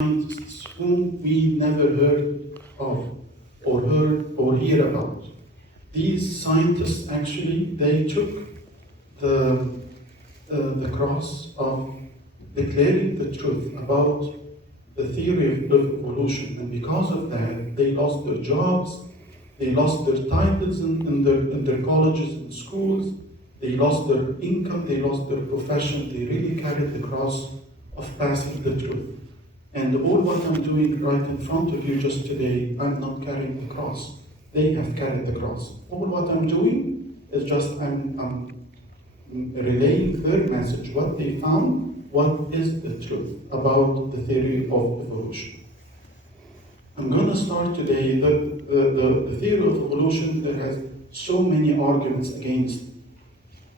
scientists whom we never heard of or hear about. These scientists actually, they took the cross of declaring the truth about the theory of evolution, and because of that, they lost their jobs, they lost their titles in their colleges and schools, they lost their income, they lost their profession. They really carried the cross of passing the truth. And all what I'm doing right in front of you just today, I'm not carrying the cross. They have carried the cross. All what I'm doing is just I'm relaying their message, what they found, what is the truth about the theory of evolution. I'm going to start today the theory of evolution that has so many arguments against,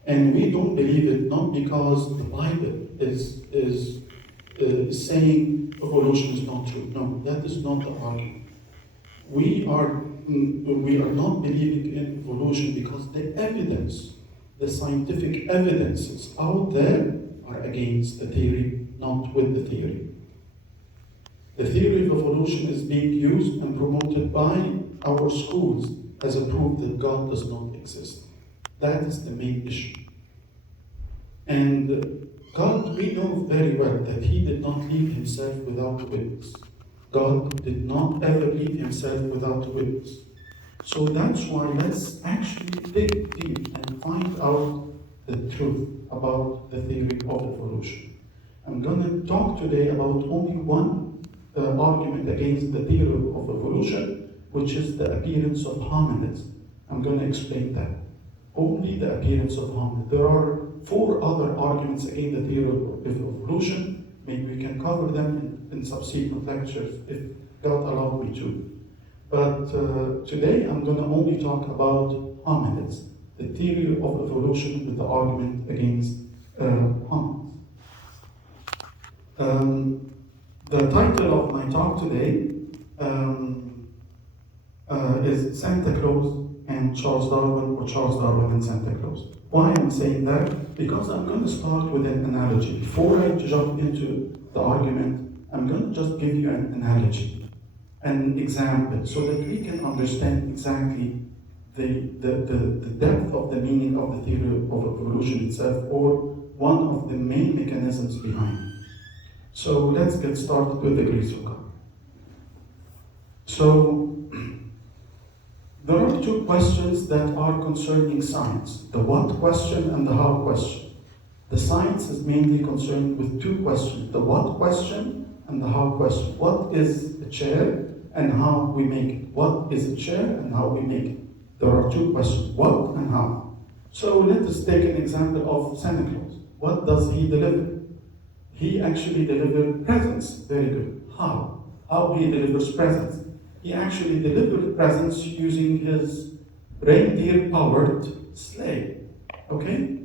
and we don't believe it not because the Bible is saying evolution is not true. No, that is not the argument. We are not believing in evolution because the evidence, the scientific evidences out there are against the theory, not with the theory. The theory of evolution is being used and promoted by our schools as a proof that God does not exist. That is the main issue. And God, we know very well that He did not leave Himself without a witness. God did not ever leave Himself without a witness. So that's why let's actually dig deep and find out the truth about the theory of evolution. I'm going to talk today about only one argument against the theory of evolution, which is the appearance of hominids. I'm going to explain that. Only the appearance of hominids. There are 4 other arguments against the theory of evolution. Maybe we can cover them in subsequent lectures if God allowed me to. But today I'm going to only talk about hominids, the theory of evolution with the argument against hominids. The title of my talk today is Santa Claus and Charles Darwin, or Charles Darwin and Santa Claus. Why I'm saying that? Because I'm going to start with an analogy. Before I jump into the argument, I'm going to just give you an analogy, an example, so that we can understand exactly the depth of the meaning of the theory of evolution itself, or one of the main mechanisms behind it. So let's get started with the grace of God. So there are 2 questions that are concerning science, the what question and the how question. The science is mainly concerned with 2 questions, the what question and the how question. What is a chair and how we make it? What is a chair and how we make it? There are 2 questions, what and how. So let us take an example of Santa Claus. What does he deliver? He actually delivered presents. Very good. How? How he delivers presents? He actually delivered presents using his reindeer-powered sleigh. Okay?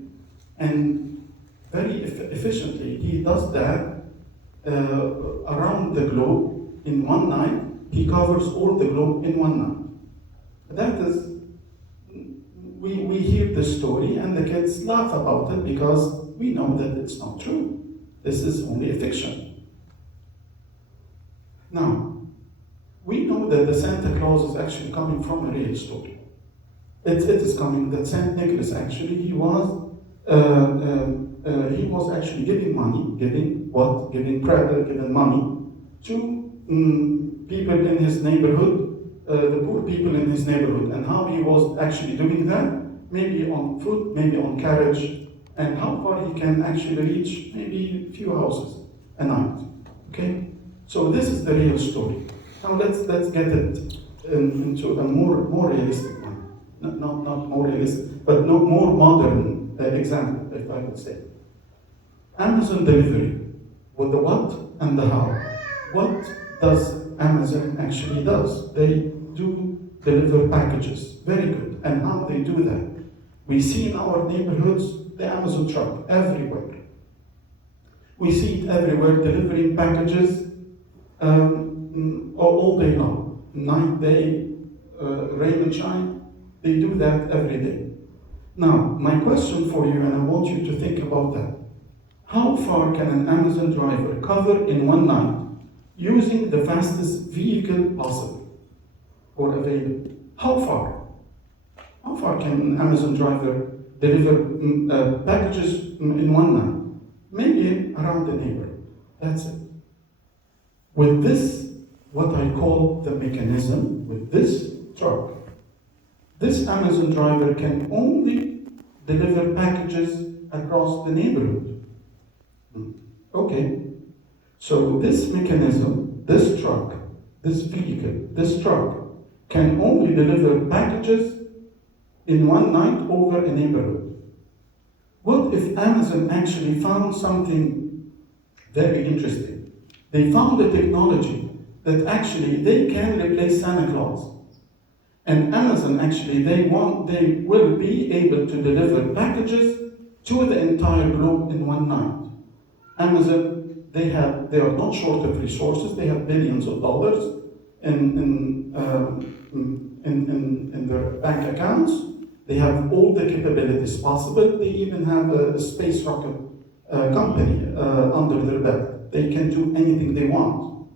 And very efficiently, he does that around the globe in one night. He covers all the globe in one night. That is, we hear this story and the kids laugh about it because we know that it's not true. This is only a fiction. Now, we know that the Santa Claus is actually coming from a real story. It is coming that Saint Nicholas actually he was actually giving money, giving money to people in his neighborhood, the poor people in his neighborhood, and how he was actually doing that, maybe on foot, maybe on carriage. And how far he can actually reach, maybe a few houses a night. Okay? So this is the real story. Now let's get it into a more realistic one. Not more realistic, but no more modern example, if I would say. Amazon delivery, with the what and the how. What does Amazon actually does? They do deliver packages. Very good. And how they do that? We see in our neighborhoods the Amazon truck everywhere. We see it everywhere, delivering packages all day long. Night, day, rain and shine, they do that every day. Now, my question for you, and I want you to think about that. How far can an Amazon driver cover in one night using the fastest vehicle possible or available. How far? How far can an Amazon driver deliver packages in one night? Maybe around the neighborhood. That's it. With this, what I call the mechanism, with this truck, this Amazon driver can only deliver packages across the neighborhood. Okay. So this mechanism, this truck, this vehicle, this truck can only deliver packages in one night over a neighborhood. What if Amazon actually found something very interesting? They found a technology that actually they can replace Santa Claus. And Amazon actually, they will be able to deliver packages to the entire globe in one night. Amazon, they are not short of resources. They have billions of dollars in their bank accounts. They have all the capabilities possible. They even have a space rocket company under their belt. They can do anything they want.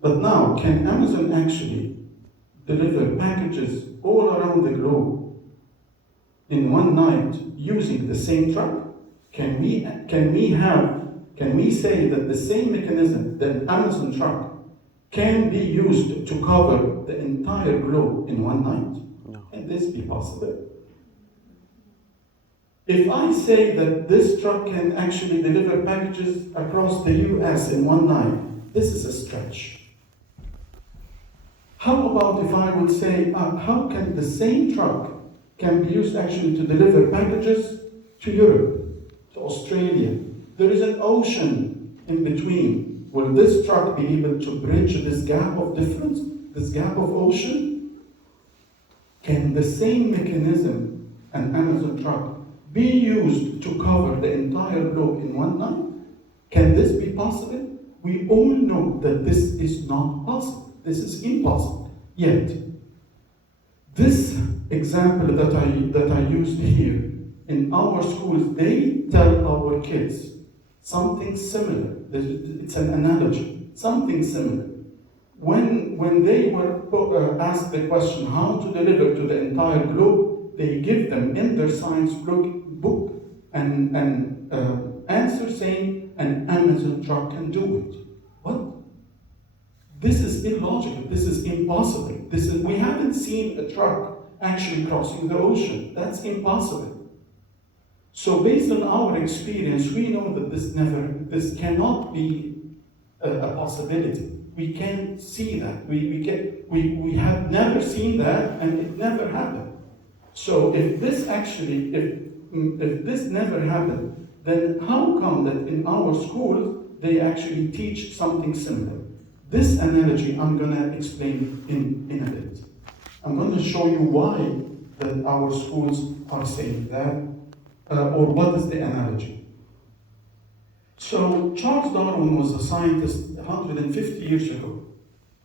But now, can Amazon actually deliver packages all around the globe in one night using the same truck? Can we say that the same mechanism, the Amazon truck, can be used to cover the entire globe in one night? No. Can this be possible? If I say that this truck can actually deliver packages across the US in one night, this is a stretch. How about if I would say, how can the same truck can be used actually to deliver packages to Europe, to Australia? There is an ocean in between. Will this truck be able to bridge this gap of difference, this gap of ocean? Can the same mechanism, an Amazon truck, be used to cover the entire globe in one night? Can this be possible? We all know that this is not possible. This is impossible. Yet, this example that I used here, in our schools, they tell our kids something similar. It's an analogy, something similar. When they were asked the question how to deliver to the entire globe, they give them in their science book an answer saying an Amazon truck can do it. What? This is illogical. This is impossible. We haven't seen a truck actually crossing the ocean. That's impossible. So based on our experience, we know that this cannot be a possibility. We can't see that. We have never seen that, and it never happened. So if this never happened, then how come that in our schools they actually teach something similar? This analogy I'm going to explain in a bit. I'm going to show you why that our schools are saying that, or what is the analogy. So Charles Darwin was a scientist 150 years ago.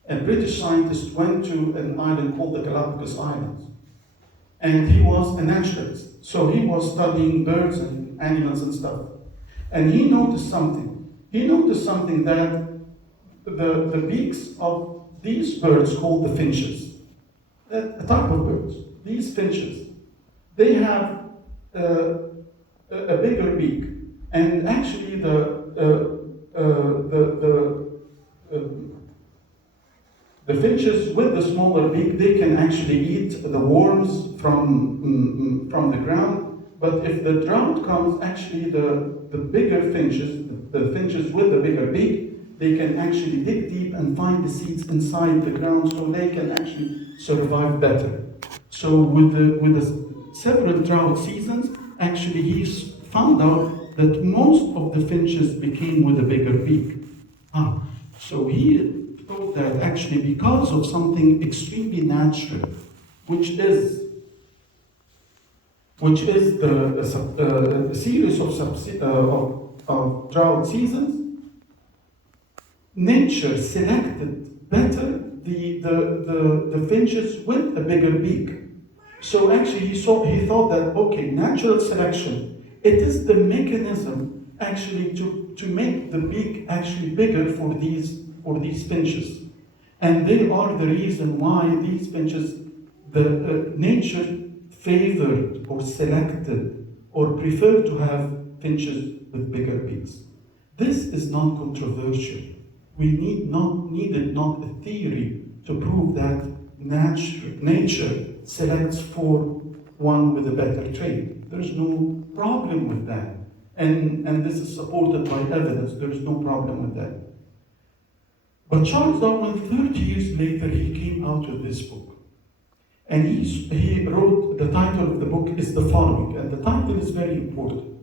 A British scientist went to an island called the Galapagos Islands. And he was a naturalist. So he was studying birds and animals and stuff. And he noticed something. He noticed something that the beaks of these birds called the finches, a type of birds, these finches, they have a bigger beak. And actually the finches with the smaller beak, they can actually eat the worms from the ground. But if the drought comes, actually the bigger finches, the finches with the bigger beak, they can actually dig deep and find the seeds inside the ground, so they can actually survive better. So with the several drought seasons, actually he's found out that most of the finches became with a bigger beak. So he thought that actually because of something extremely natural, which is the series of drought seasons, nature selected better the finches with a bigger beak. So actually he thought that, okay, natural selection, it is the mechanism actually to make the beak actually bigger for these for these finches. And they are the reason why these finches, the nature favored or selected or preferred to have finches with bigger beaks. This is non-controversial. We needed not a theory to prove that nature selects for one with a better trait. There's no problem with that. And this is supported by evidence. There is no problem with that. But Charles Darwin, 30 years later, he came out with this book. And he wrote, the title of the book is the following, and the title is very important.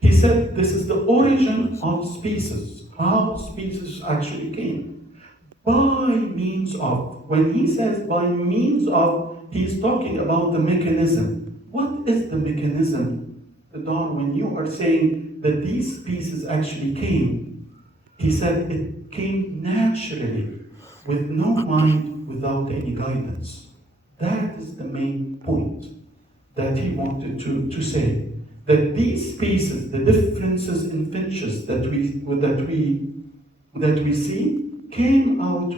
He said, this is the origin of species, how species actually came. By means of, when he says by means of, he's talking about the mechanism. What is the mechanism, Darwin? You are saying that these species actually came. He said it came naturally, with no mind, without any guidance. That is the main point that he wanted to say. That these species, the differences in finches that we see, came out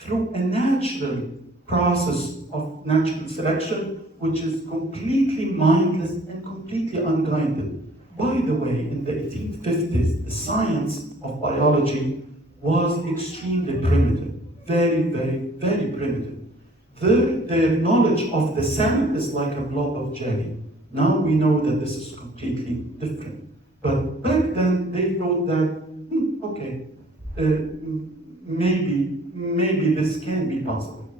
through a natural process of natural selection, which is completely mindless and completely unguided. By the way, in the 1850s, the science of biology was extremely primitive, very, very, very primitive. Their knowledge of the cell is like a blob of jelly. Now we know that this is completely different. But back then they thought that, okay, maybe this can be possible.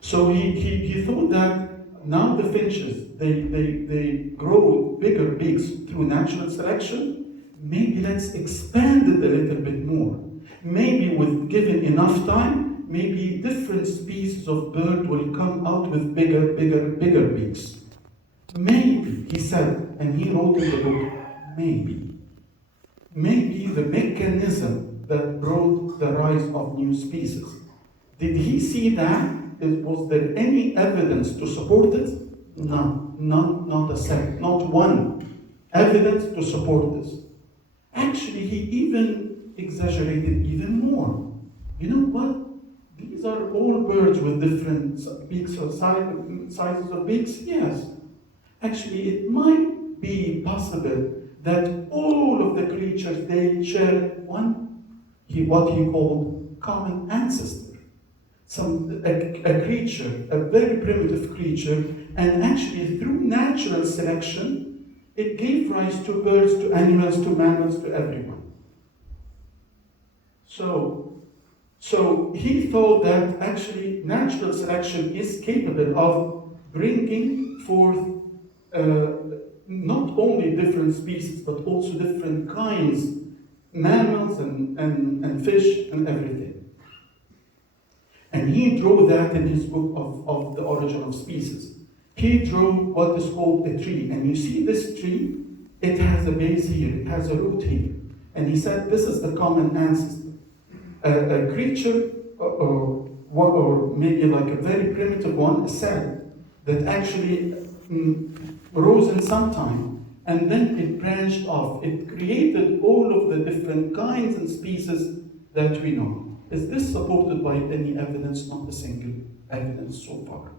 So he thought that now the finches, they grow bigger beaks through natural selection. Maybe let's expand it a little bit more. Maybe with given enough time, maybe different species of bird will come out with bigger beaks. Maybe, he said, and he wrote in the book, maybe the mechanism that brought the rise of new species. Did he see that? Was there any evidence to support it? No, not a second, not one evidence to support this. Actually, he even exaggerated even more. You know what? These are all birds with different beaks or sizes of beaks? Yes. Actually, it might be possible that all of the creatures, they share what he called common ancestor. A creature, a very primitive creature, and actually through natural selection, it gave rise to birds, to animals, to mammals, to everyone. So he thought that actually natural selection is capable of bringing forth not only different species, but also different kinds, mammals and fish and everything. And he drew that in his book of the origin of species. He drew what is called a tree. And you see this tree, it has a base here, it has a root here. And he said this is the common ancestor. A creature, or maybe like a very primitive one, a cell, that actually rose in some time, and then it branched off. It created all of the different kinds and species that we know. Is this supported by any evidence? Not a single evidence so far.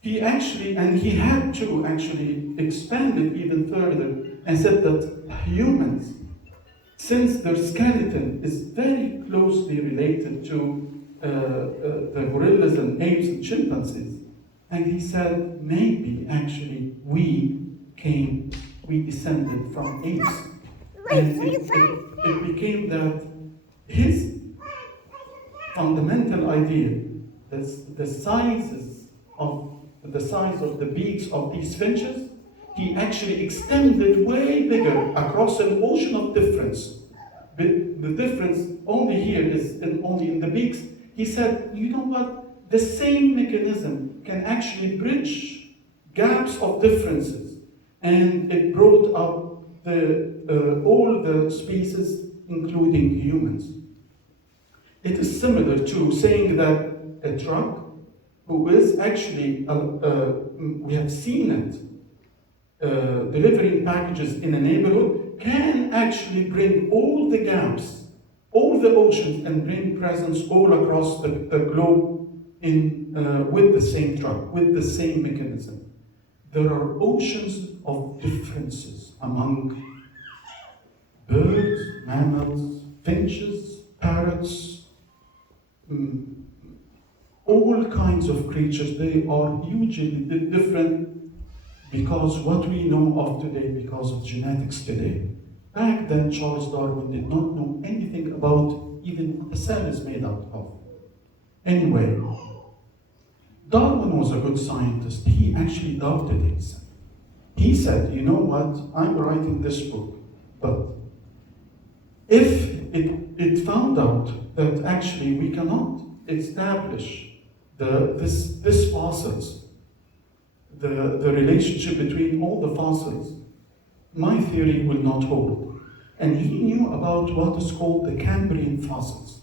He had to actually expand it even further and said that humans, since their skeleton is very closely related to the gorillas and apes and chimpanzees, and he said maybe actually we descended from apes. And it became that his fundamental idea, the size of the beaks of these finches, he actually extended way bigger across an ocean of difference. But the difference only here is only in the beaks. He said, you know what? The same mechanism can actually bridge gaps of differences. And it brought up all the species, including humans. It is similar to saying that a truck, who is actually, we have seen it, delivering packages in a neighborhood, can actually bring all the gaps all the oceans and bring presents all across the globe with the same truck, with the same mechanism. There are oceans of differences among birds, mammals, finches, parrots, all kinds of creatures. They are hugely different because what we know of today, because of genetics today. Back then, Charles Darwin did not know anything about even what a cell is made out of. Anyway, Darwin was a good scientist. He actually doubted himself. He said, you know what, I'm writing this book, but if it found out that actually we cannot establish this fossils, the relationship between all the fossils, my theory will not hold. And he knew about what is called the Cambrian fossils.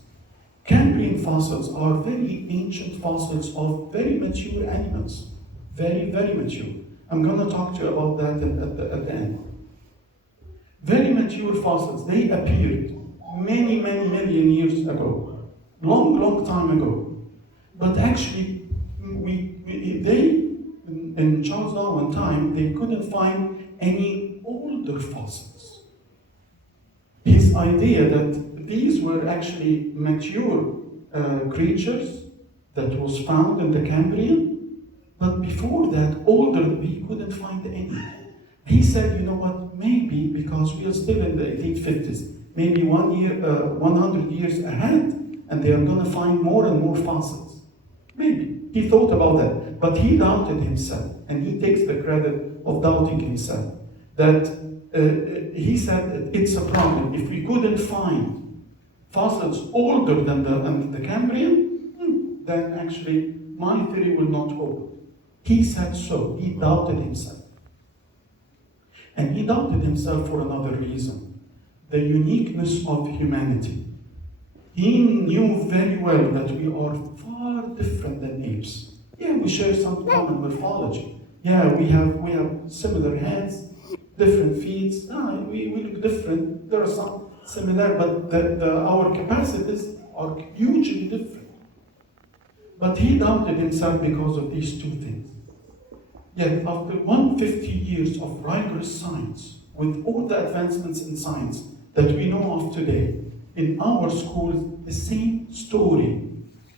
Cambrian fossils are very ancient fossils of very mature animals. Very, very mature. I'm going to talk to you about that at the end. Very mature fossils. They appeared many, many million years ago. Long, long time ago. But actually, in Charles Darwin time, they couldn't find any older fossils. His idea that these were actually mature creatures that was found in the Cambrian, but before that, older, we couldn't find any. He said, you know what, maybe because we are still in the 1850s, maybe 100 years ahead, and they are going to find more and more fossils. Maybe. He thought about that, but he doubted himself, and he takes the credit of doubting himself. That he said it's a problem. If we couldn't find fossils older than the Cambrian, then actually my theory will not hold. He said so. He doubted himself. And he doubted himself for another reason. The uniqueness of humanity. He knew very well that we are far different than apes. Yeah, we share some common morphology. Yeah, we have similar hands, different feet. We look different. There are some similar, but our capacities are hugely different. But he doubted himself because of these two things. Yet after 150 years of rigorous science, with all the advancements in science that we know of today, in our schools, the same story,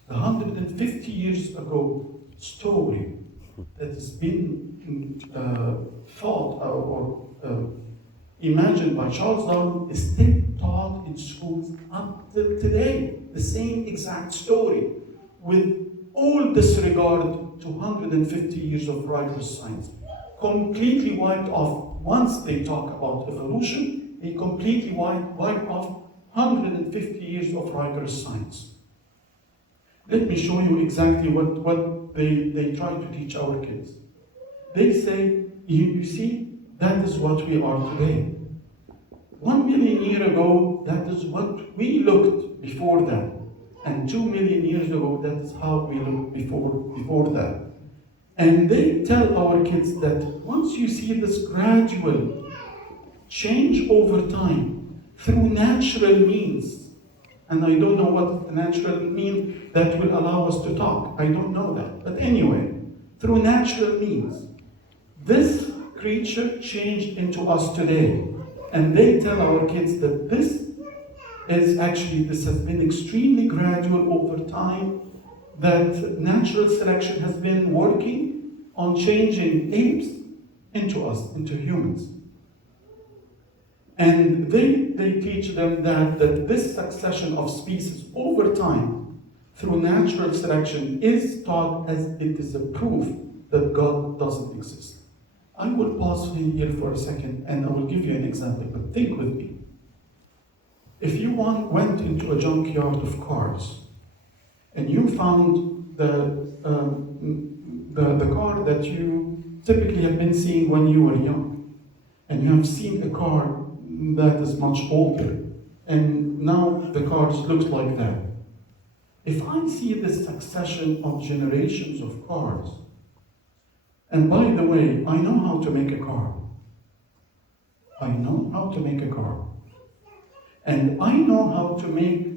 the 150 years ago story that has been thought or imagined by Charles Darwin is still taught in schools up till today. The same exact story, with all disregard to 150 years of rigorous science. Completely wiped off. Once they talk about evolution, they completely wipe off 150 years of rigorous science. Let me show you exactly what they try to teach our kids. They say, you see, that is what we are today. 1 million years ago, that is what we looked before that. And 2 million years ago, that is how we looked before that. And they tell our kids that once you see this gradual change over time through natural means, and I don't know what natural means that will allow us to talk. I don't know that. But anyway, through natural means, this creature changed into us today. And they tell our kids that this has been extremely gradual over time, that natural selection has been working on changing apes into us, into humans. And they teach them that this succession of species over time, through natural selection, is taught as it is a proof that God doesn't exist. I will pause here for a second and I will give you an example, but think with me. If you went into a junkyard of cars and you found the car that you typically have been seeing when you were young, and you have seen a car that is much older, and now the car looks like that. If I see this succession of generations of cars, and by the way, I know how to make a car. I know how to make a car. And I know how to make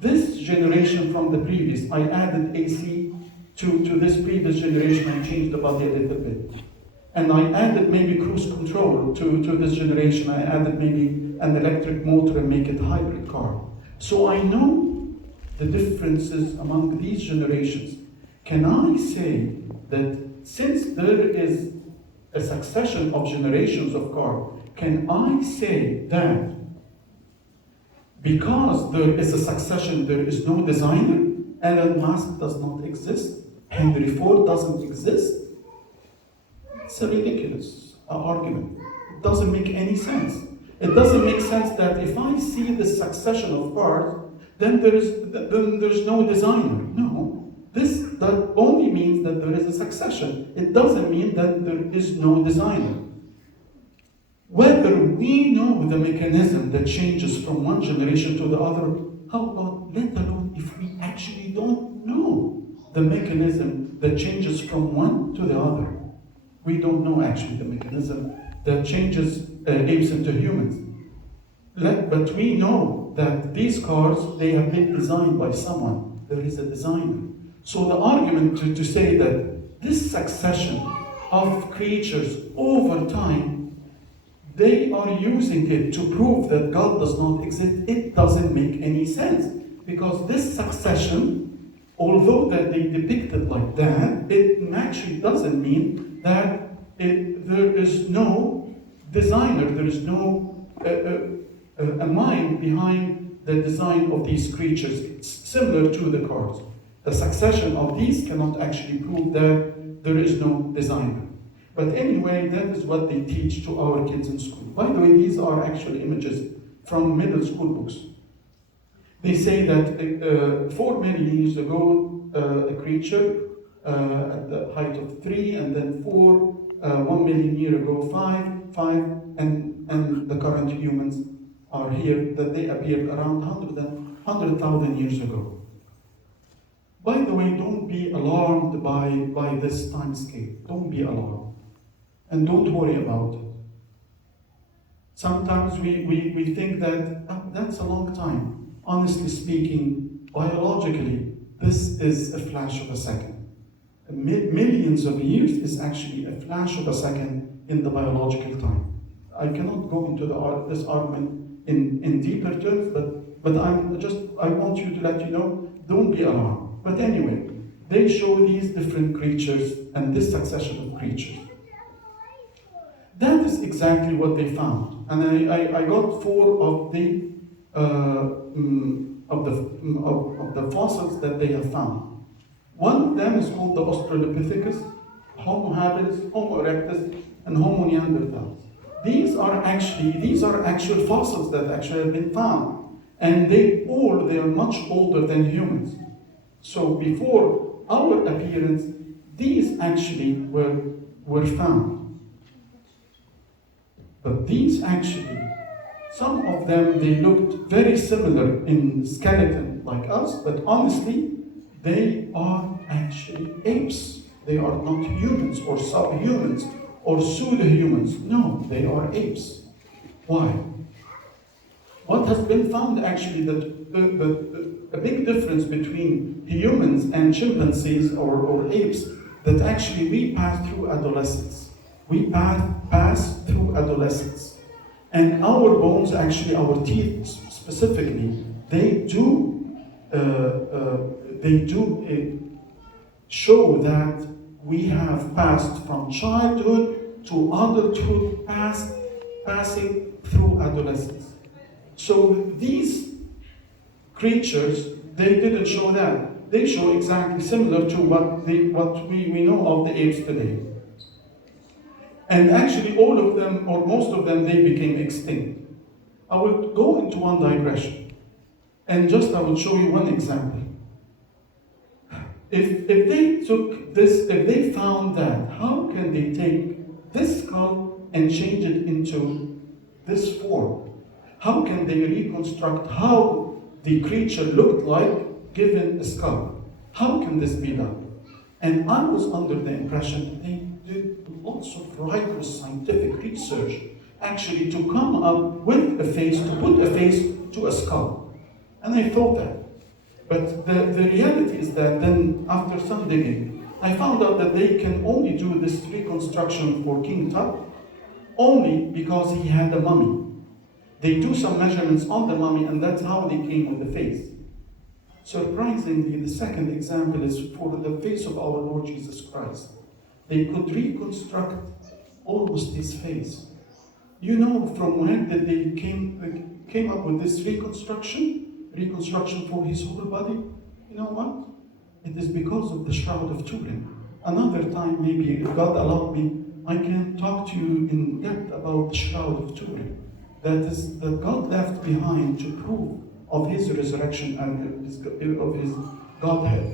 this generation from the previous. I added AC to this previous generation and changed the body a little bit. And I added maybe cruise control to this generation. I added maybe an electric motor and make it a hybrid car. So I know the differences among these generations. Can I say that since there is a succession of generations of cars, can I say that because there is a succession, there is no designer? Elon Musk does not exist. Henry Ford doesn't exist. It's a ridiculous argument. It doesn't make any sense. It doesn't make sense that if I see the succession of cars, then there's no designer. No, that only means that there is a succession. It doesn't mean that there is no designer. Whether we know the mechanism that changes from one generation to the other, how about let alone if we actually don't know the mechanism that changes from one to the other? We don't know actually the mechanism that changes apes into humans. But we know that these cars, they have been designed by someone. There is a designer. So the argument to say that this succession of creatures over time, they are using it to prove that God does not exist, it doesn't make any sense. Because this succession, although that they depict it like that, it actually doesn't mean that there is no designer, there is no a mind behind the design of these creatures. It's similar to the cars. The succession of these cannot actually prove that there is no designer. But anyway, that is what they teach to our kids in school. By the way, these are actually images from middle school books. They say that 4 million years ago, a creature at the height of 3, and then 4, 1 million years ago, 5, and the current humans are here, that they appeared around 100,000 years ago. By the way, don't be alarmed by this time scale. Don't be alarmed. And don't worry about it. Sometimes we think that that's a long time. Honestly speaking, biologically, this is a flash of a second. Millions of years is actually a flash of a second in the biological time. I cannot go into this argument in deeper terms, but I want you to let you know, don't be alarmed. But anyway, they show these different creatures and this succession of creatures. That is exactly what they found, and I got 4 of the fossils that they have found. One of them is called the Australopithecus, Homo habilis, Homo erectus, and Homo Neanderthals. These are actual fossils that actually have been found, and they are much older than humans. So before our appearance, these actually were found. But these actually, some of them, they looked very similar in skeleton like us, but honestly, they are actually apes. They are not humans or subhumans or pseudo-humans. No, they are apes. Why? What has been found actually that a big difference between humans and chimpanzees or apes, that actually we pass through adolescence. We pass through adolescence. And our bones, actually our teeth specifically, they do show that we have passed from childhood to adulthood, passing through adolescence. So these creatures, they didn't show that. They show exactly similar to what we know of the apes today. And actually all of them, or most of them, they became extinct. I will go into one digression. And I will show you one example. If they took this, if they found that, how can they take this skull and change it into this form? How can they reconstruct how the creature looked like given a skull? How can this be done? And I was under the impression that they did lots of rigorous scientific research actually to come up with a face, to put a face to a skull. And I thought that. But the reality is that then, after some digging, I found out that they can only do this reconstruction for King Tut only because he had a mummy. They do some measurements on the mummy, and that's how they came with the face. Surprisingly, the second example is for the face of our Lord Jesus Christ. They could reconstruct almost his face. You know from when that they came up with this reconstruction for his whole body? You know what? It is because of the Shroud of Turin. Another time, maybe, if God allowed me, I can talk to you in depth about the Shroud of Turin. That God left behind to prove of his resurrection and of his Godhead.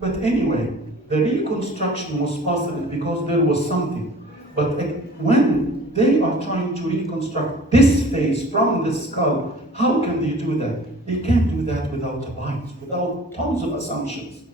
But anyway, the reconstruction was possible because there was something. But when they are trying to reconstruct this face from the skull, how can they do that? They can't do that without a bias, without tons of assumptions.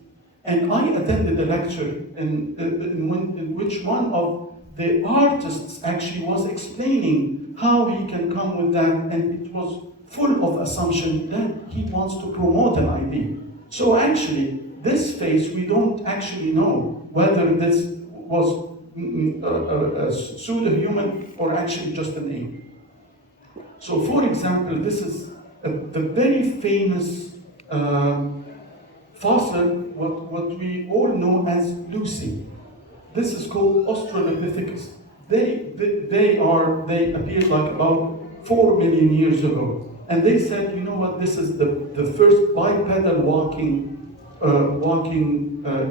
And I attended a lecture in which one of the artists actually was explaining how he can come with that, and it was full of assumption that he wants to promote an idea. So actually, this face, we don't actually know whether this was a pseudo-human or actually just a name. So for example, this is the very famous fossil, what we all know as Lucy. This is called Australopithecus. They appeared like about 4 million years ago. And they said, you know what, this is the first bipedal walking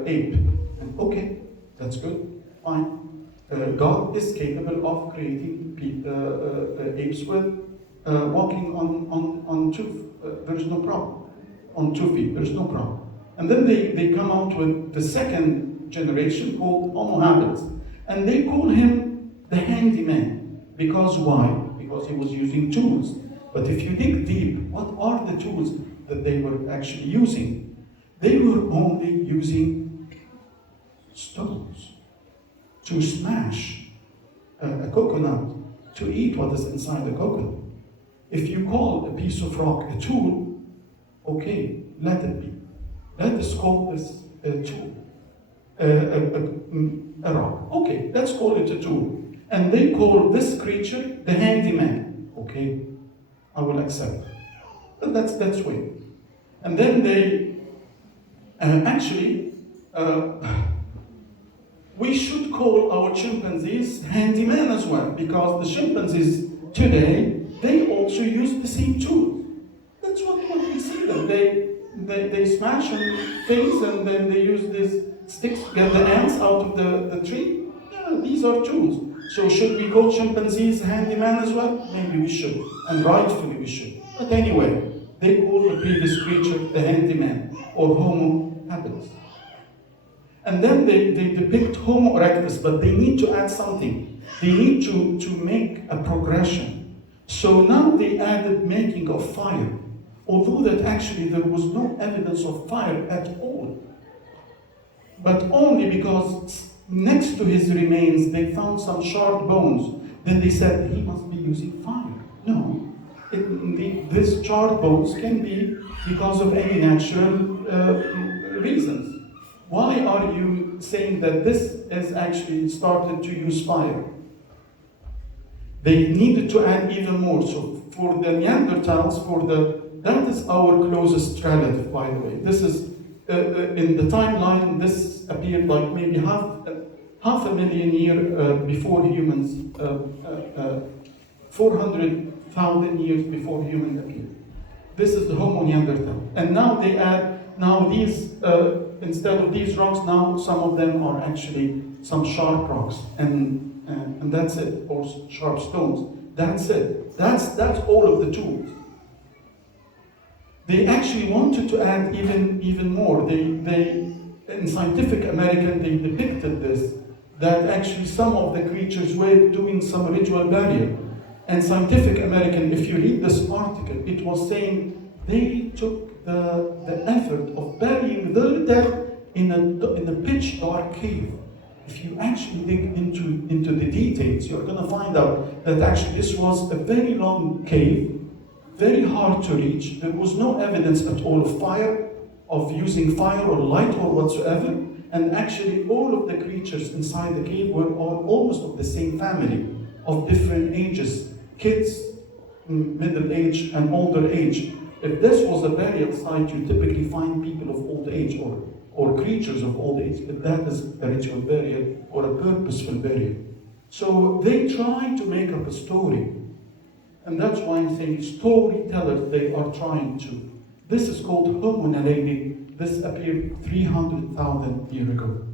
ape. And okay, that's good, fine. God is capable of creating apes with walking on two, there's no problem. On 2 feet, there's no problem. And then they come out with the second generation called Homo habilis. And they call him the handyman. Because why? Because he was using tools. But if you dig deep, what are the tools that they were actually using? They were only using stones to smash a coconut, to eat what is inside the coconut. If you call a piece of rock a tool, okay, let it be. Let us call this a tool, a rock. Okay, let's call it a tool. And they call this creature the handyman. Okay, I will accept. But that's way. And then they we should call our chimpanzees handyman as well, because the chimpanzees today, they also use the same tools. That's what we see them. They smash things, and then they use these sticks to get the ants out of the tree. Yeah, these are tools. So should we call chimpanzees handyman as well? Maybe we should, and rightfully we should. But anyway, they call the previous creature the handyman, or Homo habilis. And then they depict Homo erectus, but they need to add something. They need to make a progression. So now they added making of fire, although that actually there was no evidence of fire at all. But only because next to his remains they found some sharp bones. Then they said he must be using fire. No, these charred bones can be because of any natural reasons. Why are you saying that this is actually started to use fire? They needed to add even more. So for the Neanderthals, that is our closest relative, by the way. This is, in the timeline, this appeared like maybe half a million years before humans, 400,000 years before humans appeared. This is the Homo neanderthal. And now they add, these, instead of these rocks, now some of them are actually some sharp rocks. And that's it, or sharp stones. That's it. That's all of the tools. They actually wanted to add even more. They in Scientific American, they depicted this, that actually some of the creatures were doing some ritual burial. And Scientific American, if you read this article, it was saying they took the effort of burying their dead in a pitch dark cave. If you actually dig into the details, you're going to find out that actually this was a very long cave, very hard to reach. There was no evidence at all of fire, of using fire or light or whatsoever. And actually all of the creatures inside the cave were all almost of the same family, of different ages. Kids, middle age, and older age. If this was a burial site, you typically find people of old age or creatures of old age, but that is a ritual burial or a purposeful burial. So they try to make up a story. And that's why I'm saying storytellers, they are trying to. This is called Homo naledi. This appeared 300,000 years ago.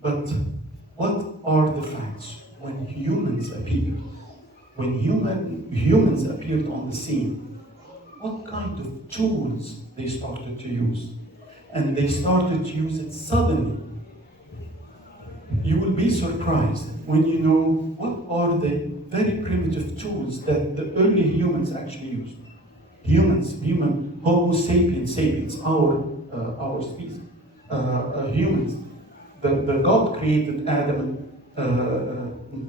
But what are the facts? When humans appeared, when humans appeared on the scene, what kind of tools they started to use? And they started to use it suddenly. You will be surprised when you know what are the very primitive tools that the early humans actually used. Human, Homo sapiens, our species, humans. The God created Adam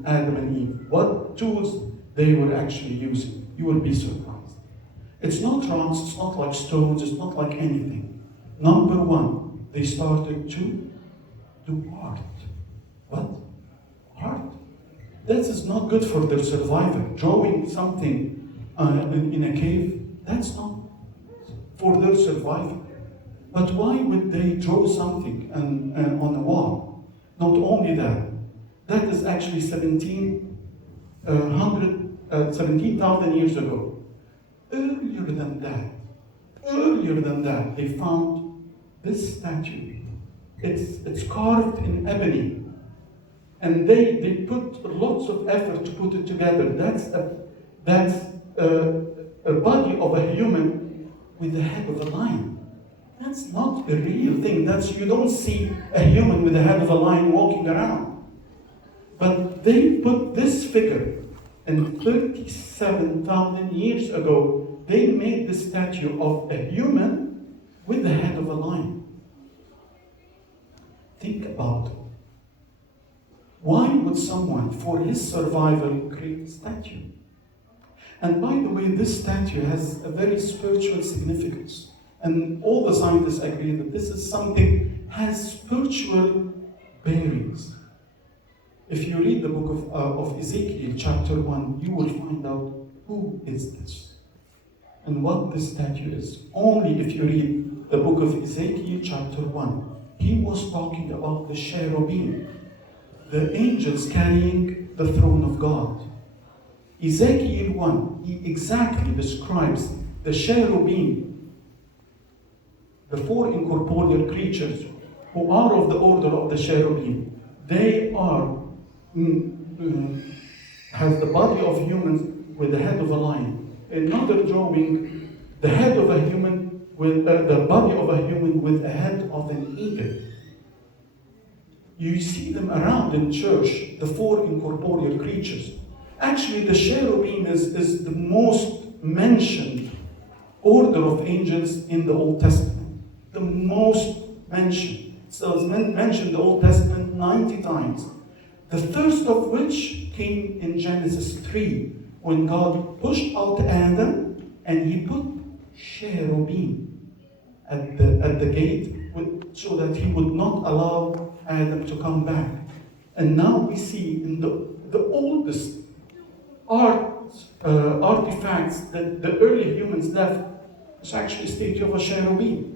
and Eve. What tools they were actually using? You will be surprised. It's not rocks, it's not like stones, it's not like anything. Number one, they started to do art. What? Art? This is not good for their survival. Drawing something in a cave, that's not for their survival. But why would they draw something on a wall? Not only that, that is actually 17,000 years ago. Earlier than that, they found this statue. It's carved in ebony. And they put lots of effort to put it together. That's a body of a human with the head of a lion. That's not the real thing. You don't see a human with the head of a lion walking around. But they put this figure, and 37,000 years ago, they made the statue of a human with the head of a lion. Think about it. Why would someone, for his survival, create a statue? And by the way, this statue has a very spiritual significance. And all the scientists agree that this is something has spiritual bearings. If you read the book of Ezekiel, chapter 1, you will find out who is this and what this statue is. Only if you read the book of Ezekiel, chapter 1, he was talking about the Cherubim, the angels carrying the throne of God. Ezekiel 1, he exactly describes the Cherubim, the four incorporeal creatures who are of the order of the Cherubim. They are has the body of humans with the head of a lion. Another drawing, the head of a human with the body of a human with the head of an eagle. You see them around in church, the four incorporeal creatures. Actually, the Cherubim is the most mentioned order of angels in the Old Testament. The most mentioned. So it's mentioned in the Old Testament 90 times. The first of which came in Genesis 3, when God pushed out Adam and he put Cherubim at the gate so that he would not allow Adam to come back. And now we see in the oldest artifacts that the early humans left is actually a statue of a Cherubim.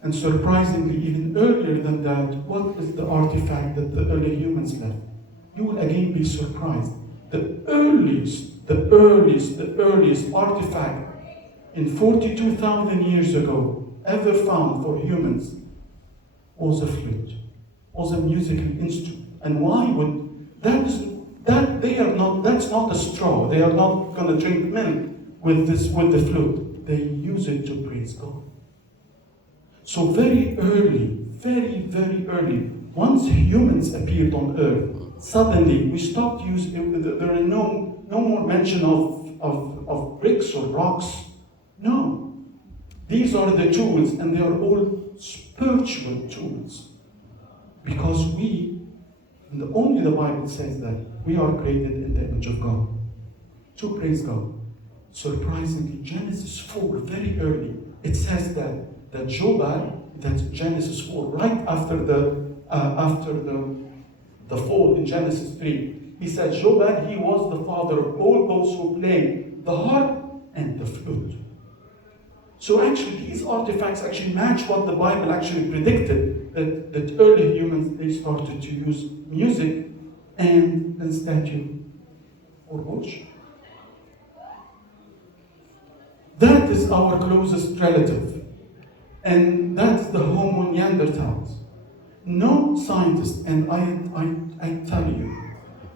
And surprisingly, even earlier than that, what is the artifact that the early humans left? You will again be surprised. The earliest artifact in 42,000 years ago ever found for humans was a flute, was a musical instrument. And why would that's not a straw. They are not going to drink milk with the flute. They use it to praise God. So very early, very, very early, once humans appeared on earth, suddenly we stopped using, there is no more mention of bricks or rocks. No. These are the tools, and they are all spiritual tools. Because only the Bible says that we are created in the image of God. To praise God. Surprisingly, Genesis 4, very early, it says that Jobab, that's Genesis 4, right after the fall in Genesis 3, he said Jobab, he was the father of all those who play the harp and the flute. So actually, these artifacts actually match what the Bible actually predicted, that early humans, they started to use music and statue or worship. That is our closest relative. And that's the Homo Neanderthals. No scientist, and I tell you,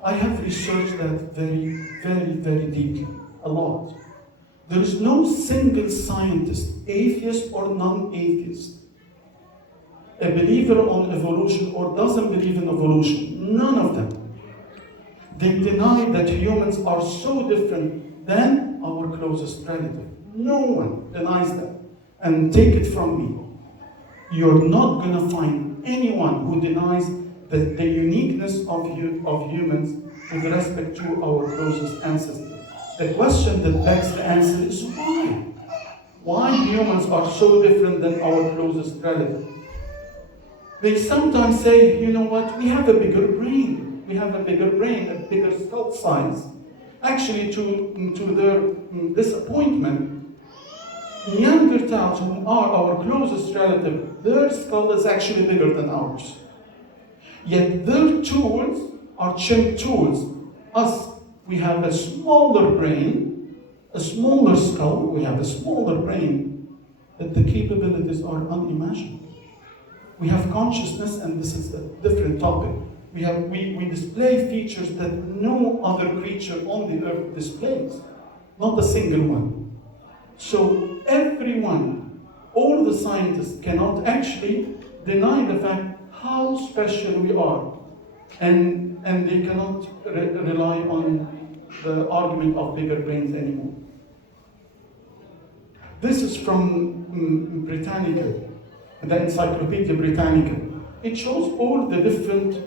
I have researched that very, very, very deeply, a lot. There is no single scientist, atheist or non-atheist, a believer on evolution or doesn't believe in evolution. None of them. They deny that humans are so different than our closest relative. No one denies that. And take it from me. You're not going to find anyone who denies the uniqueness of humans with respect to our closest ancestors. The question that begs the answer is why? Why humans are so different than our closest relative? They sometimes say, you know what, we have a bigger brain. We have a bigger brain, a bigger skull size. Actually, to their disappointment, Neanderthals, who are our closest relative, their skull is actually bigger than ours. Yet their tools are chimp tools. Us, we have a smaller brain, a smaller skull, we have a smaller brain, but the capabilities are unimaginable. We have consciousness, and this is a different topic. We display features that no other creature on the earth displays, not a single one. So everyone, all the scientists cannot actually deny the fact how special we are. And they cannot rely on the argument of bigger brains anymore. This is from Britannica, the Encyclopedia Britannica. It shows all the different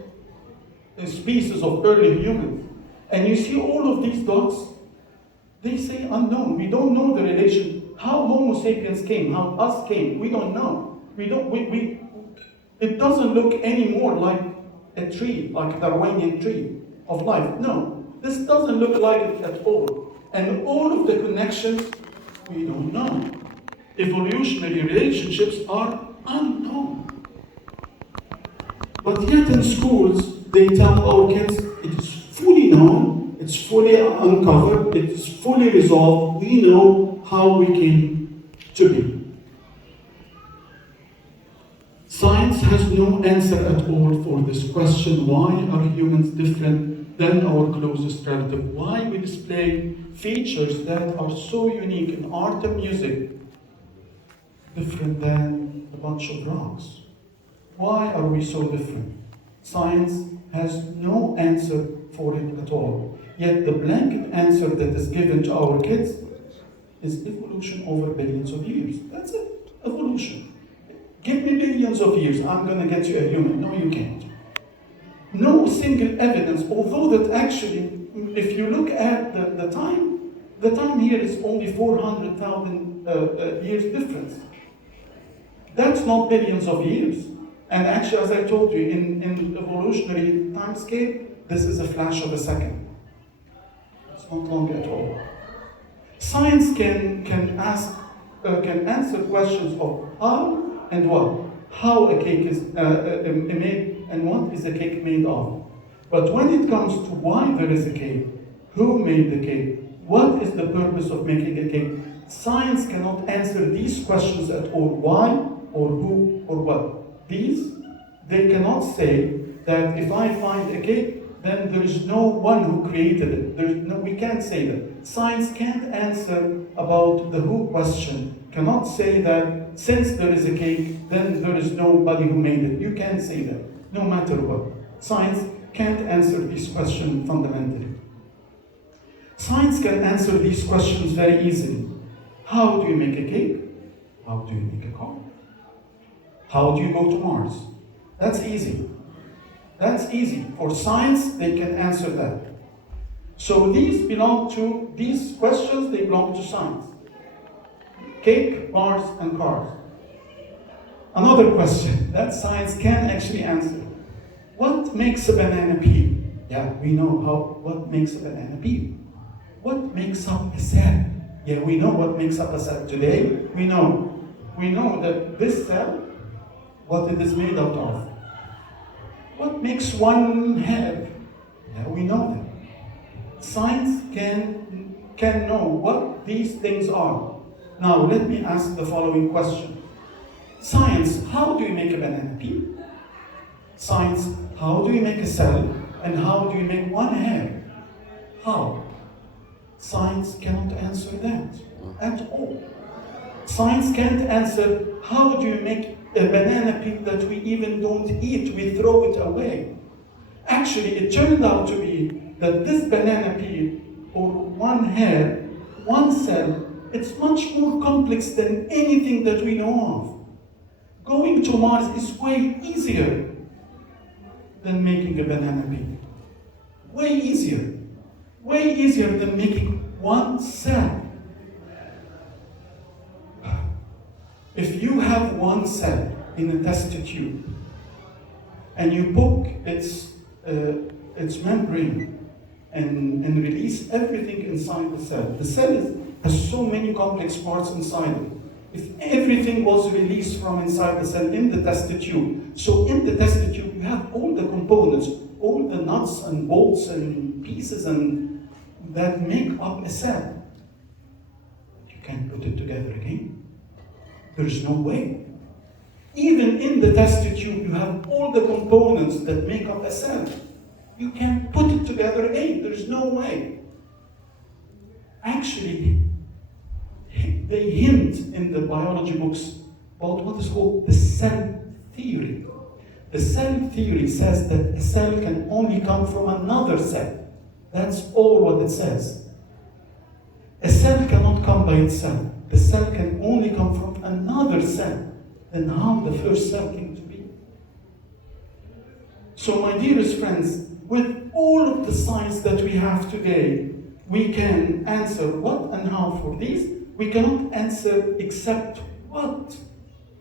species of early humans. And you see all of these dots, they say unknown. We don't know the relation. How Homo sapiens came, how us came, we don't know. It doesn't look anymore like a tree, like a Darwinian tree of life. No, this doesn't look like it at all. And all of the connections, we don't know. Evolutionary relationships are unknown. But yet in schools, they tell our kids, it is fully known, it's fully uncovered, it is fully resolved, we know how we came to be. Science has no answer at all for this question, why are humans different than our closest relative? Why we display features that are so unique in art and music, different than a bunch of rocks? Why are we so different? Science has no answer for it at all. Yet the blanket answer that is given to our kids is evolution over billions of years. That's it, evolution. Give me billions of years, I'm going to get you a human. No, you can't. No single evidence, although that actually, if you look at the time here is only 400,000 years difference. That's not billions of years. And actually, as I told you, in evolutionary timescale, this is a flash of a second. It's not long at all. Science can answer questions of how and what. How a cake is made and what is a cake made of. But when it comes to why there is a cake, who made the cake, what is the purpose of making a cake, science cannot answer these questions at all. Why or who or what. They cannot say that if I find a cake, then there is no one who created it. We can't say that. Science can't answer about the who question. Cannot say that since there is a cake, then there is nobody who made it. You can't say that, no matter what. Science can't answer these questions fundamentally. Science can answer these questions very easily. How do you make a cake? How do you make a car? How do you go to Mars? That's easy. That's easy. For science, they can answer that. So these questions, they belong to science. Cake, Mars, and cars. Another question that science can actually answer. What makes a banana peel? Yeah, we know what makes a banana peel. What makes up a cell? Yeah, we know what makes up a cell. Today, we know that this cell, what it is made out of. What makes one hair? Yeah, we know that. Science can know what these things are. Now, let me ask the following question. Science, how do you make a banana peel? Science, how do you make a cell? And how do you make one hair? How? Science cannot answer that at all. Science can't answer how do you make a banana peel that we even don't eat, we throw it away. Actually, it turned out to be that this banana peel, or one hair, one cell, it's much more complex than anything that we know of. Going to Mars is way easier than making a banana peel. Way easier. Way easier than making one cell. If you have one cell in a test tube and you poke its membrane and release everything inside the cell has so many complex parts inside it. If everything was released from inside the cell in the test tube, so in the test tube you have all the components, all the nuts and bolts and pieces and that make up a cell. You can't put it together again. There's no way. Even in the test tube, you have all the components that make up a cell. You can't put it together again. There's no way. Actually, they hint in the biology books about what is called the cell theory. The cell theory says that a cell can only come from another cell. That's all what it says. A cell cannot come by itself. The cell can only come from another cell. Then how the first cell came to be? So my dearest friends, with all of the science that we have today, we can answer what and how for these. We cannot answer except what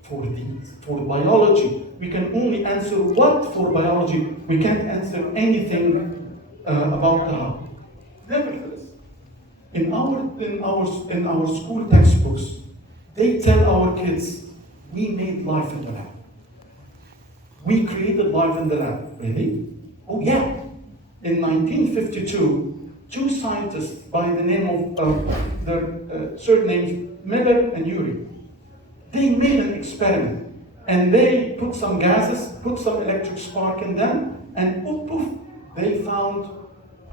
for these. For biology, we can only answer what for biology. We can't answer anything about the how. Nevertheless, in our school textbooks, they tell our kids, we made life in the lab. We created life in the lab. Really? Oh yeah. In 1952, two scientists by the name of their surnames, Miller and Urey, they made an experiment. And they put some gases, put some electric spark in them, and poof, they found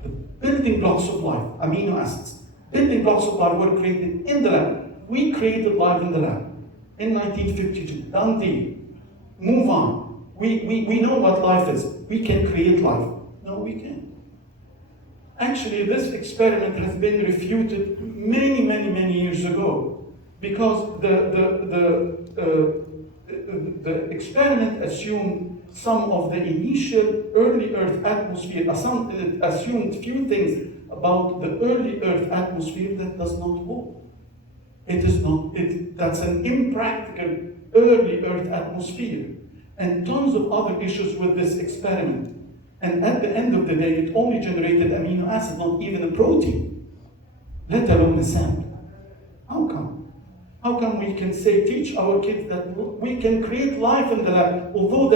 the building blocks of life, amino acids. Building blocks of life were created in the lab. We created life in the lab in 1952. Done deal. Move on. We know what life is. We can create life. No, we can't. Actually, this experiment has been refuted many years ago because the experiment assumed some of the initial early Earth atmosphere, assumed few things about the early Earth atmosphere that does not hold. That's an impractical early Earth atmosphere. And tons of other issues with this experiment. And at the end of the day, it only generated amino acids, not even a protein, let alone a sample. How come? How come we can teach our kids that we can create life in the lab, although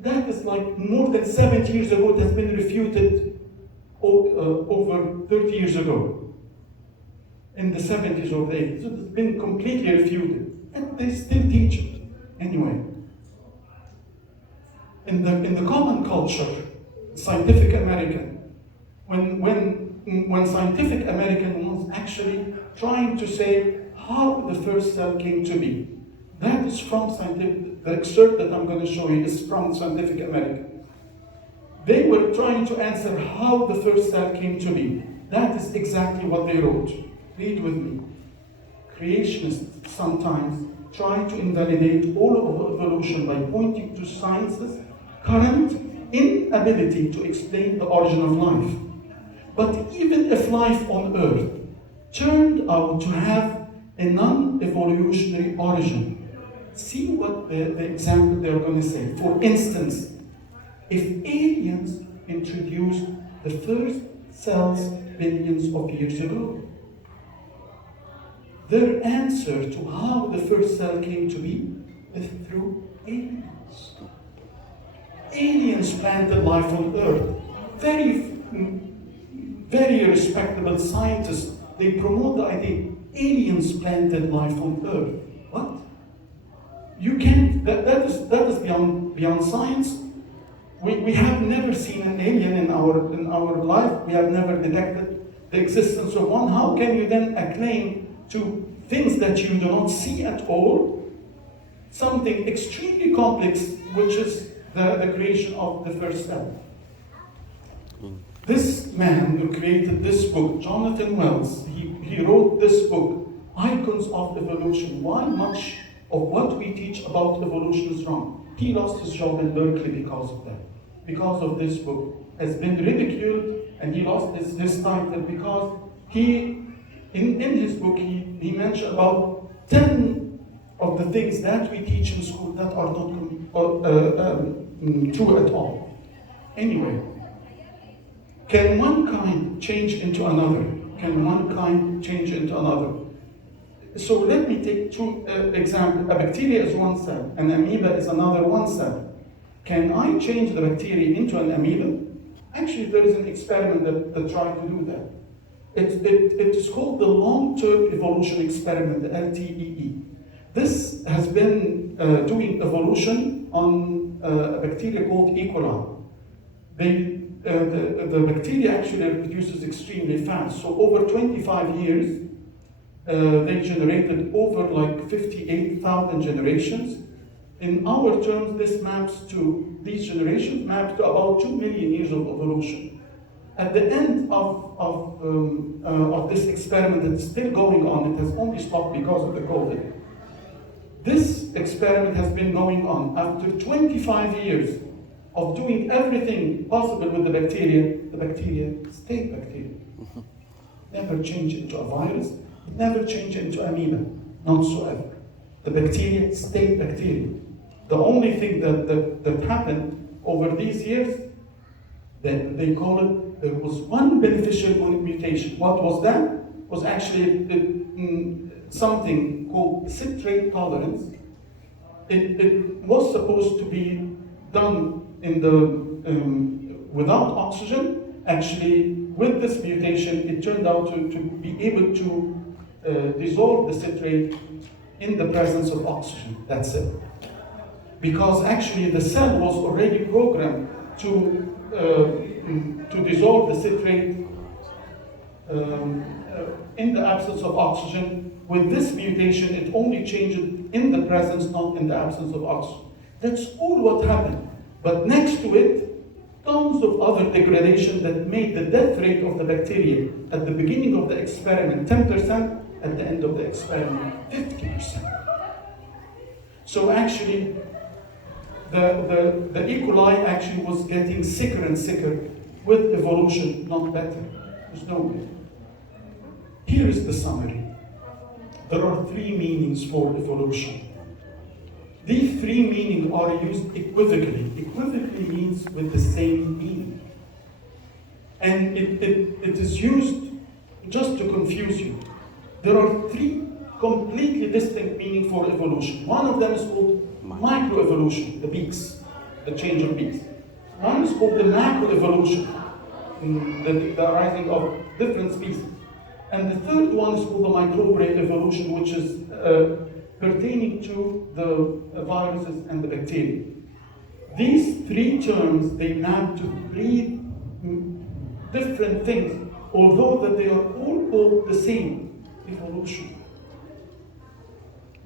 that is like more than 70 years ago, it has been refuted over 30 years ago, in the 70s or the 80s. So it's been completely refuted, and they still teach it. Anyway, in the common culture, Scientific American, when Scientific American was actually trying to say how the first cell came to be. That is from the excerpt that I'm going to show you is from Scientific American. They were trying to answer how the first cell came to be. That is exactly what they wrote. Read with me. creationists sometimes try to invalidate all of evolution by pointing to science's current inability to explain the origin of life. But even if life on Earth turned out to have a non-evolutionary origin, see what the example they're going to say. For instance, if aliens introduced the first cells billions of years ago, their answer to how the first cell came to be is through aliens. Aliens planted life on Earth. Very respectable scientists, they promote the idea aliens planted life on Earth. What? You can't, that is beyond science. We have never seen an alien in our life. We have never detected the existence of one. How can you then acclaim to things that you do not see at all something extremely complex, which is the creation of the first cell? This man who created this book, Jonathan Wells, he wrote this book, Icons of Evolution. Why much of what we teach about evolution is wrong? He lost his job in Berkeley because of that. Because of this book, has been ridiculed, and he lost his title because in his book, he mentioned about 10 of the things that we teach in school that are not true at all. Anyway, can one kind change into another? Can one kind change into another? So let me take two examples. A bacteria is one cell, an amoeba is another one cell. Can I change the bacteria into an amoeba? Actually, there is an experiment that tried to do that. It is called the long-term evolution experiment, the LTEE. This has been doing evolution on a bacteria called E. coli. The bacteria actually reproduces extremely fast. So over 25 years, they generated over like 58,000 generations. In our terms, these generations maps to about 2 million years of evolution. At the end of this experiment that's still going on, it has only stopped because of the COVID. This experiment has been going on. After 25 years of doing everything possible with the bacteria stayed bacteria. Never changed into a virus, never changed into amoeba, not so ever. The bacteria stayed bacteria. The only thing that happened over these years, that they call it, there was one beneficial mutation. What was that? Was actually something called citrate tolerance. It was supposed to be done in without oxygen. Actually, with this mutation, it turned out to be able to dissolve the citrate in the presence of oxygen. That's it. Because actually the cell was already programmed to dissolve the citrate in the absence of oxygen. With this mutation, it only changed in the presence, not in the absence of oxygen. That's all what happened. But next to it, tons of other degradation that made the death rate of the bacteria at the beginning of the experiment 10%, at the end of the experiment 50%. So actually, the E. coli actually was getting sicker and sicker with evolution, not better. There's no way. Here is the summary. There are 3 meanings for evolution. These 3 meanings are used equivocally. Equivocally means with the same meaning. And it is used just to confuse you. There are 3 completely distinct meanings for evolution. One of them is called microevolution, the beaks, the change of beaks. One is called the macroevolution, the arising of different species. And the third one is called the microbial evolution, which is pertaining to the viruses and the bacteria. These 3 terms, they map to 3 different things, although that they are all called the same, evolution.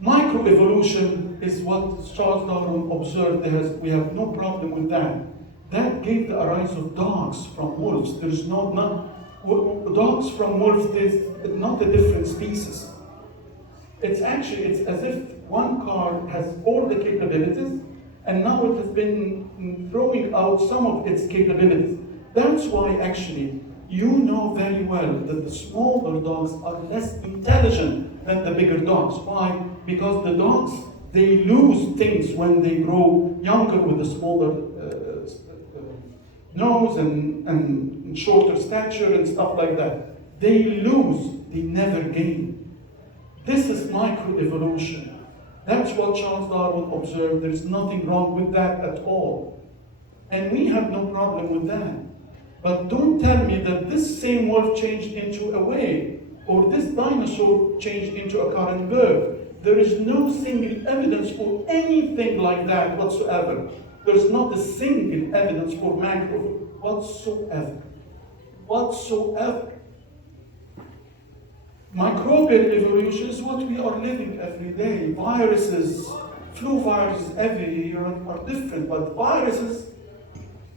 Microevolution is what Charles Darwin observed. We have no problem with that. That gave the arise of dogs from wolves. There's dogs from wolves, there's not a different species. It's as if one car has all the capabilities, and now it has been throwing out some of its capabilities. That's why actually, you know very well that the smaller dogs are less intelligent than the bigger dogs. Why? Because the dogs, they lose things when they grow younger with a smaller nose and shorter stature and stuff like that. They lose, they never gain. This is microevolution. That's what Charles Darwin observed. There's nothing wrong with that at all. And we have no problem with that. But don't tell me that this same wolf changed into a whale, or this dinosaur changed into a current bird. There is no single evidence for anything like that whatsoever. There's not a single evidence for macro whatsoever. Whatsoever. Microbial evolution is what we are living every day. Viruses, flu viruses every year are different, but viruses,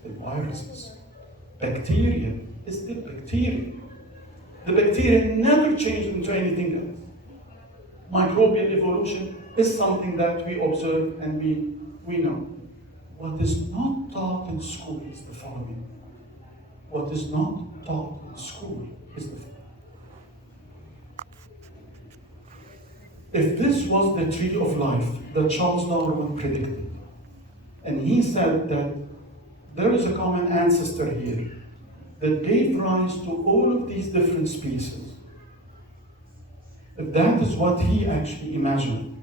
the viruses. Bacteria is still bacteria. The bacteria never changed into anything else. Microbial evolution is something that we observe and we know. What is not taught in school is the following. What is not taught in school is the following. If this was the tree of life that Charles Darwin predicted, and he said that there is a common ancestor here that gave rise to all of these different species, if that is what he actually imagined.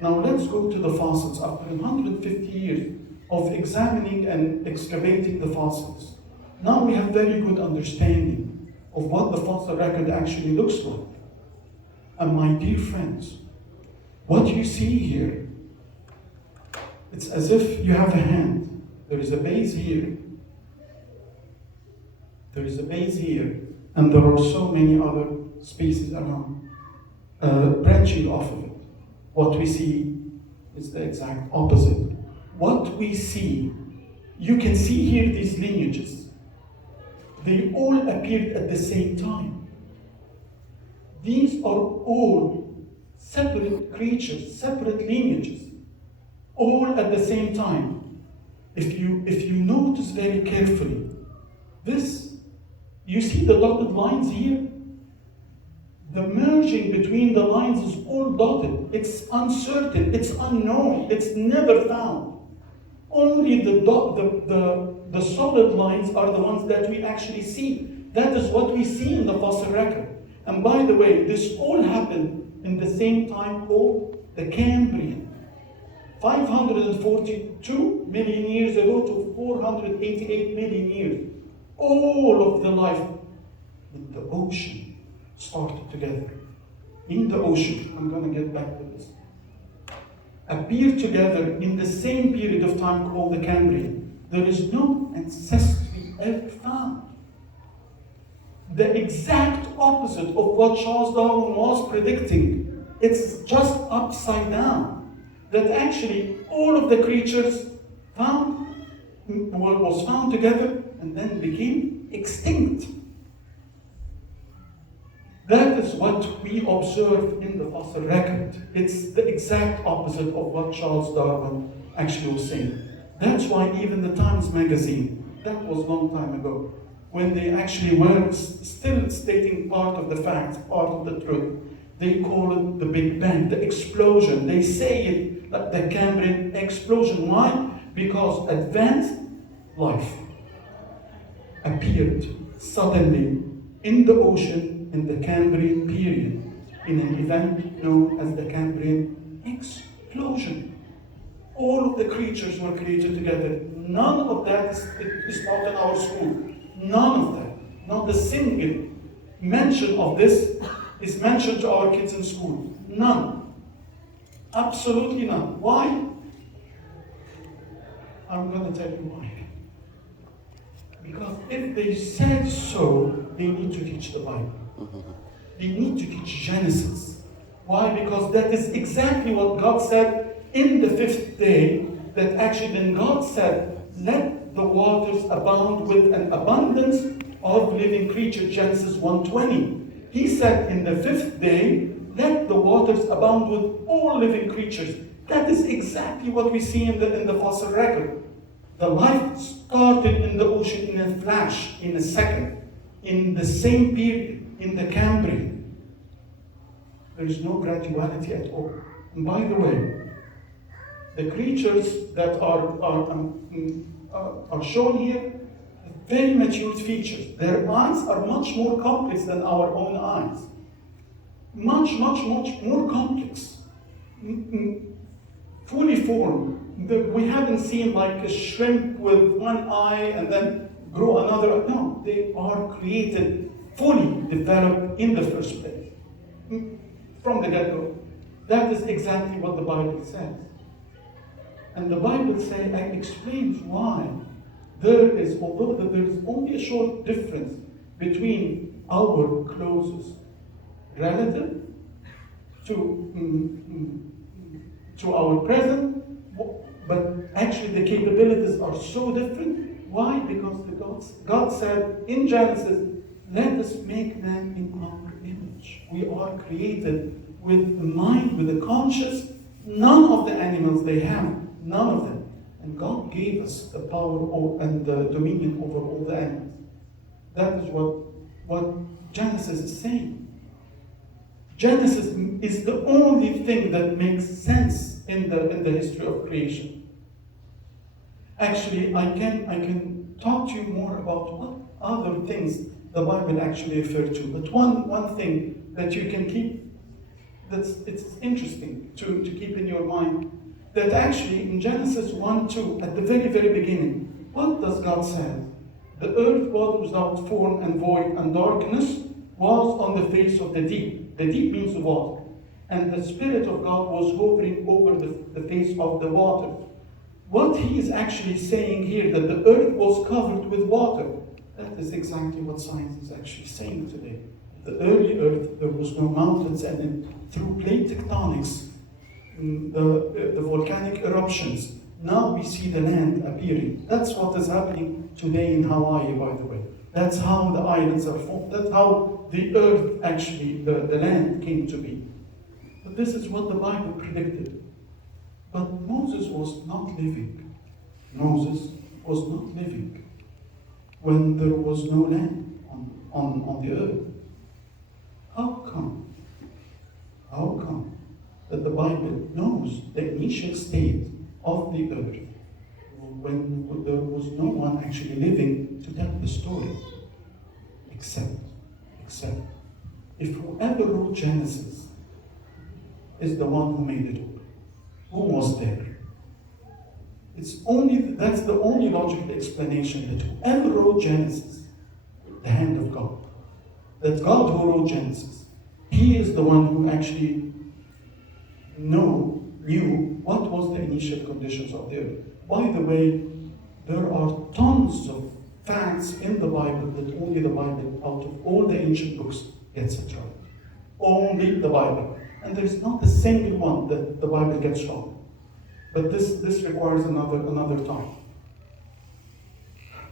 Now let's go to the fossils. After 150 years of examining and excavating the fossils, now we have very good understanding of what the fossil record actually looks like. And my dear friends, what you see here, it's as if you have a hand. There is a base here. There is a base here. And there are so many other species around, branching off of it. What we see is the exact opposite. What we see, you can see here these lineages. They all appeared at the same time. These are all separate creatures, separate lineages, all at the same time. If you notice very carefully, you see the dotted lines here? The merging between the lines is all dotted. It's uncertain, it's unknown, it's never found. Only the solid lines are the ones that we actually see. That is what we see in the fossil record. And by the way, this all happened in the same time called the Cambrian. 542 million years ago to 488 million years. All of the life in the ocean started together. In the ocean, I'm going to get back to this, appeared together in the same period of time called the Cambrian. There is no ancestry ever found. The exact opposite of what Charles Darwin was predicting. It's just upside down. That actually all of the creatures was found together and then became extinct. That is what we observe in the fossil record. It's the exact opposite of what Charles Darwin actually was saying. That's why even the Times magazine, that was a long time ago, when they actually were still stating part of the facts, part of the truth, they call it the Big Bang, the explosion. They say it, the Cambrian explosion. Why? Because advanced life appeared suddenly in the ocean in the Cambrian period, in an event known as the Cambrian Explosion. All of the creatures were created together. None of that is taught in our school. None of that. Not a single mention of this is mentioned to our kids in school. None. Absolutely none. Why? I'm going to tell you why. Because if they said so, they need to teach the Bible. They need to teach Genesis. Why? Because that is exactly what God said in the fifth day, that actually then God said, let the waters abound with an abundance of living creatures, Genesis 1:20. He said in the fifth day, let the waters abound with all living creatures. That is exactly what we see in the fossil record. The life started in the ocean in a flash, in a second, in the same period, in the Cambrian. There is no graduality at all. And by the way, the creatures that are shown here, very mature features. Their eyes are much more complex than our own eyes. Much more complex. Fully formed. We haven't seen like a shrimp with one eye and then grow another. No, they are created, fully developed in the first place. From the get-go. That is exactly what the Bible says. And the Bible explains why although there is only a short difference between our closest relative to our present, but actually the capabilities are so different. Why? Because God said in Genesis, let us make man in our image. We are created with a mind, with a conscience. None of the animals they have, none of them. And God gave us the power and the dominion over all the animals. That is what Genesis is saying. Genesis is the only thing that makes sense in the history of creation. Actually, I can talk to you more about what other things the Bible actually refers to. But one thing that you can keep, it's interesting to keep in your mind, that actually in Genesis 1:2, at the very, very beginning, what does God say? The earth was without form and void, and darkness was on the face of the deep. The deep means the water. And the Spirit of God was hovering over the face of the water. What he is actually saying here, that the earth was covered with water, that is exactly what science is actually saying today. The early earth, there was no mountains, and through plate tectonics, the volcanic eruptions, now we see the land appearing. That's what is happening today in Hawaii, by the way. That's how the islands are formed. That's how the earth, actually, the land came to be. But this is what the Bible predicted. But Moses was not living. Moses was not living when there was no land on the earth. How come? How come that the Bible knows the initial state of the earth when there was no one actually living to tell the story? Except if whoever wrote Genesis is the one who made it all. Who was there? That's the only logical explanation, that whoever wrote Genesis, the hand of God, that God who wrote Genesis, he is the one who actually knew what was the initial conditions of the earth. By the way, there are tons of facts in the Bible that only the Bible, out of all the ancient books, gets it right. Only the Bible. And there's not a single one that the Bible gets wrong. But this requires another time.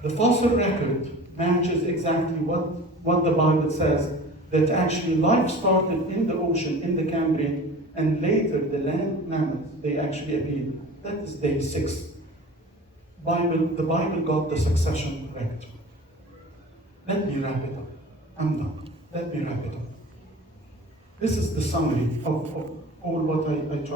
The fossil record matches exactly what the Bible says, that actually life started in the ocean, in the Cambrian, and later the land mammals, they actually appeared. That is day 6. The Bible got the succession correct. Let me wrap it up. I'm done. Let me wrap it up. This is the summary of all what I tried.